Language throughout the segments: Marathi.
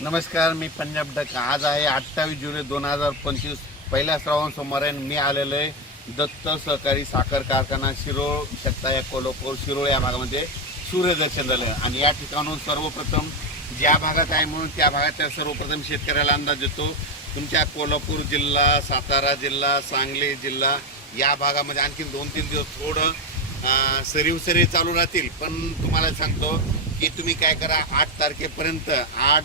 नमस्कार मी पंजाब डक. आज आहे अठ्ठावीस जुलै दोन हजार पंचवीस. पहिल्या श्रावण सोमवार आहे आणि मी आलेलो आहे दत्त सहकारी साखर कारखाना शिरोळ शकता या कोल्हापूर शिरोळ या भागामध्ये सूर्यदर्शन झालं. आणि या ठिकाणून सर्वप्रथम ज्या भागात आहे म्हणून त्या भागाच्या सर्वप्रथम शेतकऱ्याला अंदाज देतो तुमच्या कोल्हापूर जिल्हा सातारा जिल्हा सांगली जिल्हा या भागामध्ये आणखी दोन तीन दिवस थोडं अं, सरीव सरी चालू राहतील. पण तुम्हाला सांगतो की तुम्ही काय करा आठ तारखेपर्यंत आठ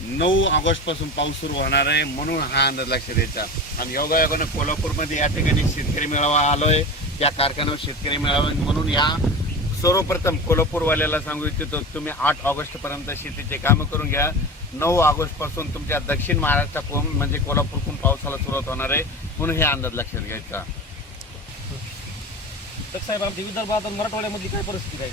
नऊ ऑगस्टपासून पाऊस सुरू होणार आहे म्हणून हा अंदाज लक्षात द्यायचा. आणि योगायोगानं कोल्हापूरमध्ये या ठिकाणी शेतकरी मेळावा आलोय. त्या कारखान्यावर शेतकरी मेळावा म्हणून या सर्वप्रथम कोल्हापूरवाल्याला सांगू इच्छितो तुम्ही आठ ऑगस्टपर्यंत शेतीचे कामं करून घ्या. नऊ ऑगस्टपासून तुमच्या दक्षिण महाराष्ट्रातून म्हणजे कोल्हापूरकडून पावसाला सुरुवात होणार आहे. म्हणून हे अंदाज लक्षात घ्यायचा. तर साहेब आमच्या विदर्भात आणि मराठवाड्यामधली काय परिस्थिती आहे?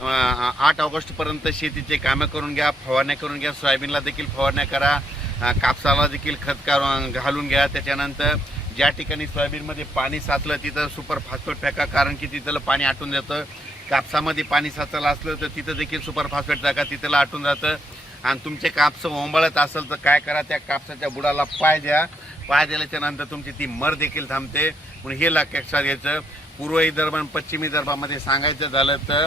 आठ ऑगस्टपर्यंत शेतीचे कामं करून घ्या फवारण्या करून घ्या सोयाबीनला देखील फवारण्या करा कापसाला देखील खत घालून घ्या. त्याच्यानंतर ज्या ठिकाणी सोयाबीनमध्ये पाणी साचलं तिथं सुपर फास्फेट टाका कारण की तिथलं पाणी आटून जातं. कापसामध्ये पाणी साचलं असलं तर तिथं देखील सुपर फास्फेट टाका तिथलं आटून जातं. आणि तुमचे कापसं ओंबळत असेल तर काय करा त्या कापसाच्या बुडाला पाय द्या. पाय दिल्याच्या नंतर तुमची ती मर देखील थांबते. म्हणून हे लक्षात घ्यायचं. पूर्व विदर्भ आणि पश्चिम विदर्भामध्ये सांगायचं झालं तर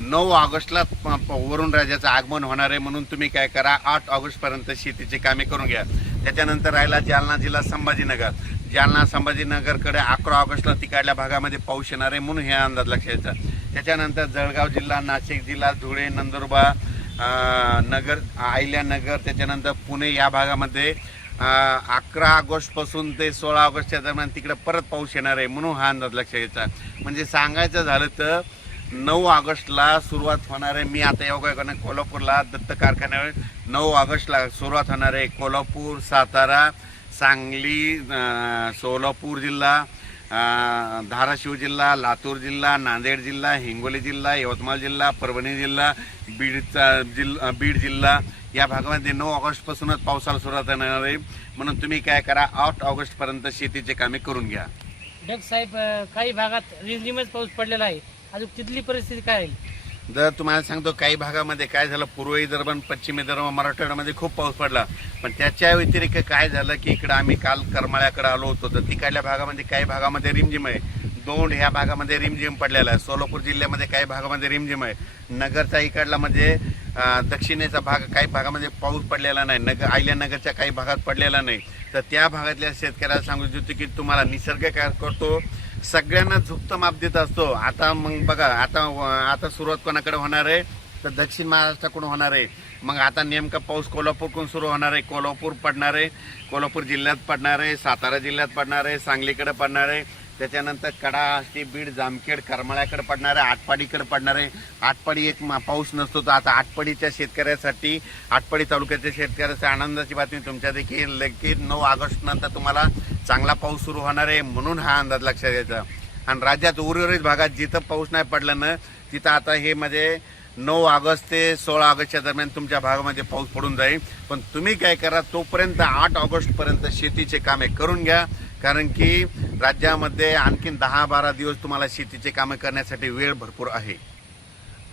नऊ ऑगस्टला प- प- वरुण राजाचं आगमन होणार आहे म्हणून तुम्ही काय करा आठ ऑगस्टपर्यंत शेतीची कामे करून घ्या. त्याच्यानंतर राहिला जालना जिल्हा संभाजीनगर. जालना संभाजीनगरकडे अकरा ऑगस्टला तिकडल्या भागामध्ये पाऊस येणार आहे म्हणून हे अंदाज लक्षायचा त्याच्यानंतर जळगाव जिल्हा नाशिक जिल्हा धुळे नंदुरबार नगर अहिल्यानगर त्याच्यानंतर पुणे या भागामध्ये अकरा ऑगस्टपासून ते सोळा ऑगस्टच्या दरम्यान तिकडे परत पाऊस येणार आहे म्हणून हा अंदाज लक्षात घ्यायचा म्हणजे सांगायचं झालं तर नऊ ऑगस्टला सुरुवात होणार आहे. मी आता योगायोगाने कोल्हापूरला दत्त कारखान्यावर नऊ ऑगस्टला सुरुवात होणार आहे. कोल्हापूर सातारा सांगली सोलापूर जिल्हा धाराशिव जिल्हा लातूर जिल्हा नांदेड जिल्हा हिंगोली जिल्हा यवतमाळ जिल्हा परभणी जिल्हा बीडचा जिल्हा बीड जिल्हा. या भागामध्ये नऊ ऑगस्टपासूनच पावसाला सुरुवात होणार आहे. म्हणून तुम्ही काय करा आठ ऑगस्टपर्यंत शेतीचे कामे करून घ्या. डग साहेब काही भागात रिमझिमच पाऊस पडलेला आहे. अजून तिथली परिस्थिती काय आहे? जर तुम्हाला सांगतो काही भागामध्ये काय झालं पूर्व विदर्भ पश्चिम विदर्भ मराठवाड्यामध्ये खूप पाऊस पडला. पण त्याच्या व्यतिरिक्त काय झालं की इकडं आम्ही काल करमाळ्याकडे आलो होतो तर तिकडल्या भागामध्ये काही भागामध्ये रिमझिम आहे. दोंड ह्या भागामध्ये रिमझिम पडलेला आहे. सोलापूर जिल्ह्यामध्ये काही भागामध्ये रिमझिम आहे. नगरचा इकडला म्हणजे दक्षिणेचा भाग काही भागामध्ये पाऊस पडलेला नाही. नगर आयल्यानगरच्या काही भागात पडलेला नाही. तर त्या भागातल्या शेतकऱ्याला सांगू इच्छितो की तुम्हाला निसर्ग काय करतो. सगळ्यांना झुकतं माप देत असतो. आता मग बघा आता आता सुरुवात कोणाकडे होणार आहे? तर दक्षिण महाराष्ट्राकडून होणार आहे? मग आता नेमका पाऊस कोल्हापूरकडून सुरू होणार आहे. कोल्हापूर पडणार आहे. कोल्हापूर जिल्ह्यात पडणार आहे. सातारा जिल्ह्यात पडणार आहे. सांगलीकडे पडणार आहे. त्याच्यानंतर कडा आष्टी बीड जामखेड करमाळ्याकडे पडणार आहे आटपाडीकडे पडणार आहे. आटपाडी एक मा- पाऊस नसतो तर आता आटपाडीच्या शेतकऱ्यासाठी आटपाडी तालुक्याच्या शेतकऱ्यासाठी आनंदाची बातमी तुमच्या देखील. लगेच नऊ ऑगस्ट नंतर तुम्हाला चांगला पाऊस सुरू होणार आहे म्हणून हा अंदाज लक्षात घ्यायचा आणि राज्यात उर्वरित भागात जिथं पाऊस नाही पडला ना तिथं आता हे म्हणजे नऊ ऑगस्ट ते सोळा ऑगस्टच्या दरम्यान तुमच्या भागामध्ये पाऊस पडून जाईल. पण तुम्ही काय करा तोपर्यंत आठ ऑगस्टपर्यंत शेतीचे कामे करून घ्या. कारण की राज्यामध्ये आणखीन दहा बारा दिवस तुम्हाला शेतीचे कामं करण्यासाठी वेळ भरपूर आहे.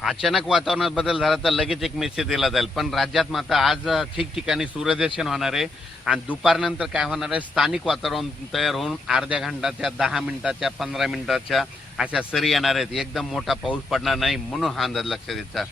अचानक वातावरणात बदल झाला तर लगेच एक मेसेज दिला जाईल. पण राज्यात मात्र आज ठिकठिकाणी सूर्यदर्शन होणार आहे आणि दुपारनंतर काय होणार आहे? स्थानिक वातावरण तयार होऊन अर्ध्या घंटाच्या दहा मिनिटाच्या पंधरा मिनिटाच्या अशा सरी येणार आहेत. एकदम मोठा पाऊस पडणार नाही म्हणून हा अंदाज लक्षात द्यायचा